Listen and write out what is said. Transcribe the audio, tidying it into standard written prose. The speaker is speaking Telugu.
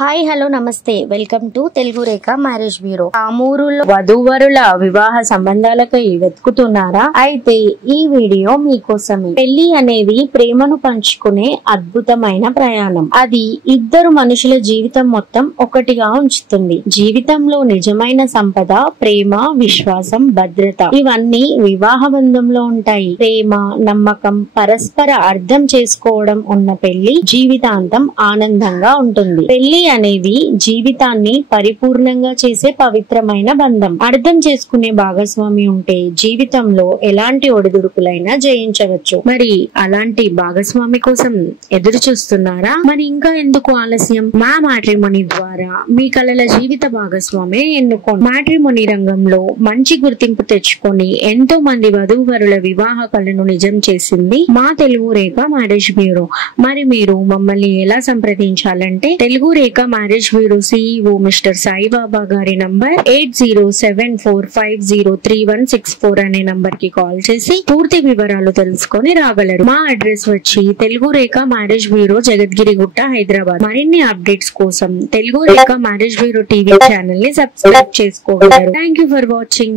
హాయ్ హలో నమస్తే welcome to Telugu Rekha marriage bureau. ఆమూరులో వధూవరుల వివాహ సంబంధాలకై వెతుకుతున్నారా? అయితే ఈ వీడియో మీకోసమే. పెళ్లి అనేది ప్రేమను పంచుకునే అద్భుతమైన ప్రయాణం. అది ఇద్దరు మనుషుల జీవితం మొత్తం ఒకటిగా ఉంచుతుంది. జీవితంలో నిజమైన సంపద ప్రేమ, విశ్వాసం, భద్రత ఇవన్నీ వివాహ బంధంలో ఉంటాయి. ప్రేమ, నమ్మకం, పరస్పర అర్థం చేసుకోవడం ఉన్న పెళ్లి జీవితాంతం ఆనందంగా ఉంటుంది. పెళ్లి అనేది జీవితాన్ని పరిపూర్ణంగా చేసే పవిత్రమైన బంధం. అర్థం చేసుకునే భాగస్వామి ఉంటే జీవితంలో ఎలాంటి ఒడిదుడుకులైనా జయించవచ్చు. మరి అలాంటి భాగస్వామి కోసం ఎదురు చూస్తున్నారా? మరి ఇంకా ఎందుకు ఆలస్యం? మా మ్యాట్రిమోనీ ద్వారా మీ కలల జీవిత భాగస్వామి ఎన్నుకోండి. మ్యాట్రిమోనీ రంగంలో మంచి గుర్తింపు తెచ్చుకొని ఎంతో మంది వధూవరుల వివాహ కళను నిజం చేసింది మా తెలుగు రేఖ మ్యారేజ్ బ్యూరో. మరి మీరు మమ్మల్ని ఎలా సంప్రదించాలంటే Telugu Rekha marriage bureau CEO mister Saibaba గారి నంబర్ 8074503164 అనే నంబర్ కి కాల్ చేసి పూర్తి వివరాలు తెలుసుకొని రాగలరు. మా అడ్రస్ వచ్చి తెలుగు రేఖ మ్యారేజ్ బ్యూరో, జగద్గిరిగుట్ట, హైదరాబాద్. మరిన్ని అప్డేట్స్ కోసం Telugu Rekha marriage bureau TV channel ని సబ్స్క్రైబ్ చేసుకోగలరు. Thank you for watching.